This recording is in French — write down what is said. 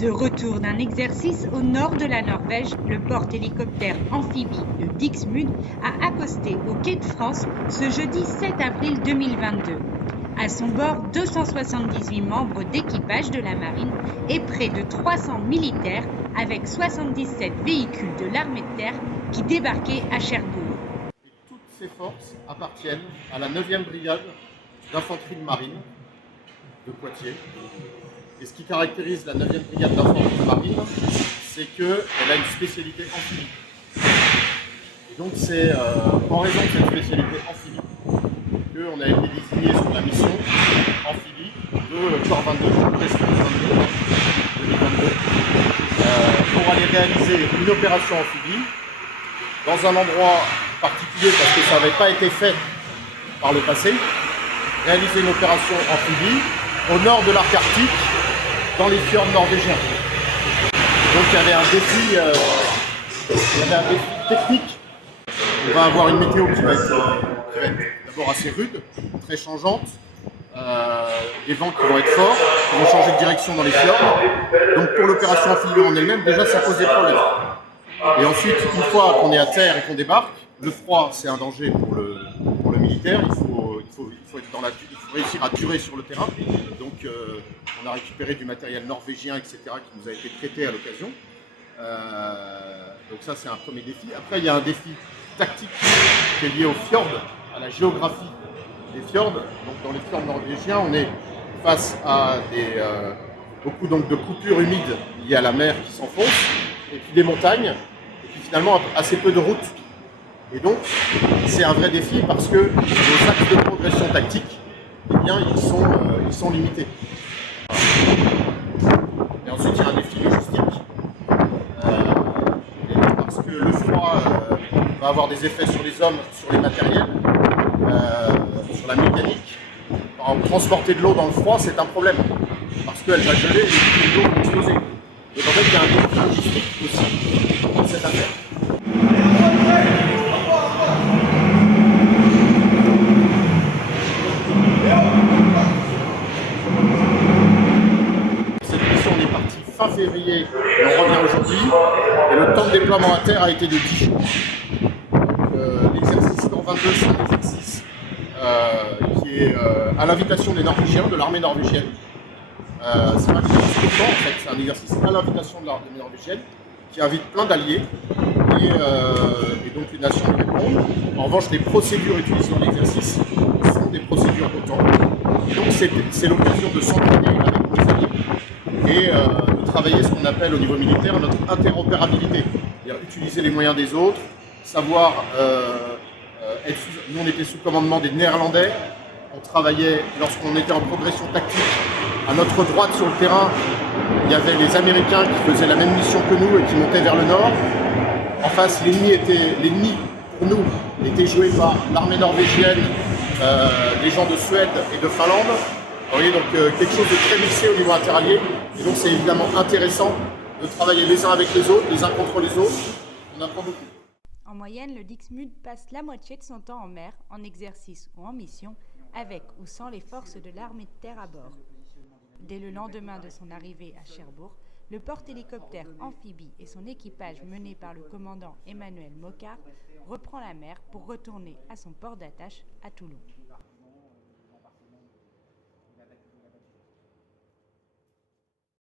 De retour d'un exercice au nord de la Norvège, le porte-hélicoptère amphibie le Dixmude a accosté au quai de France ce jeudi 7 avril 2022. À son bord, 278 membres d'équipage de la marine et près de 300 militaires avec 77 véhicules de l'armée de terre qui débarquaient à Cherbourg. Toutes ces forces appartiennent à la 9e brigade d'infanterie de marine de Poitiers. Et ce qui caractérise la 9e brigade d'infanterie de marine, c'est qu'elle a une spécialité amphibie. Et donc c'est en raison de cette spécialité amphibie qu'on a été désigné sur la mission amphibie de Corps 22, Presqu'île 22, 2022, pour aller réaliser une opération amphibie dans un endroit particulier parce que ça n'avait pas été fait par le passé, réaliser une opération amphibie au nord de l'arc arctique, dans les fjords norvégiens. Donc il y avait un défi, technique. On va avoir une météo qui va être d'abord assez rude, très changeante, des vents qui vont être forts, qui vont changer de direction dans les fjords. Donc pour l'opération amphibie en elle-même, déjà ça pose des problèmes. Et ensuite, une fois qu'on est à terre et qu'on débarque, le froid c'est un danger pour le militaire. Il faut réussir à durer sur le terrain. Donc on a récupéré du matériel norvégien, etc., qui nous a été prêté à l'occasion. Donc ça c'est un premier défi. Après il y a un défi tactique qui est lié aux fjords, à la géographie des fjords. Donc dans les fjords norvégiens, on est face à beaucoup donc, de coupures humides liées à la mer qui s'enfonce, et puis des montagnes, et puis finalement assez peu de routes. Et donc, c'est un vrai défi parce que nos axes de progression tactique, eh bien, ils sont limités. Et ensuite, il y a un défi logistique. Parce que le froid va avoir des effets sur les hommes, sur les matériels, sur la mécanique. Transporter de l'eau dans le froid, c'est un problème. Parce qu'elle va geler et les l'eau vont exploser. Donc en fait, il y a un défi logistique aussi dans cette affaire. Fin février, et on revient aujourd'hui, et le temps de déploiement à terre a été de 10 jours. Donc l'exercice Corps 22, c'est un exercice qui est à l'invitation des Norvégiens, de l'armée norvégienne. C'est pas un exercice de temps, en fait, c'est un exercice à l'invitation de l'armée norvégienne, qui invite plein d'alliés, et donc les nations y répondent. En revanche, les procédures utilisées dans l'exercice sont des procédures OTAN. Et donc c'est l'occasion de s'entraîner avec nos alliés et de travailler ce qu'on appelle au niveau militaire notre interopérabilité, c'est-à-dire utiliser les moyens des autres, savoir nous on était sous commandement des Néerlandais, on travaillait lorsqu'on était en progression tactique, à notre droite sur le terrain, il y avait les Américains qui faisaient la même mission que nous et qui montaient vers le nord. En face, l'ennemi pour nous était joué par l'armée norvégienne, les gens de Suède et de Finlande. Vous voyez, donc quelque chose de très mixé au niveau interallié. Et donc c'est évidemment intéressant de travailler les uns avec les autres, les uns contre les autres. On apprend beaucoup. En moyenne, le Dixmude passe la moitié de son temps en mer, en exercice ou en mission, avec ou sans les forces de l'armée de terre à bord. Dès le lendemain de son arrivée à Cherbourg, le porte-hélicoptère amphibie et son équipage mené par le commandant Emmanuel Mocard reprend la mer pour retourner à son port d'attache à Toulon.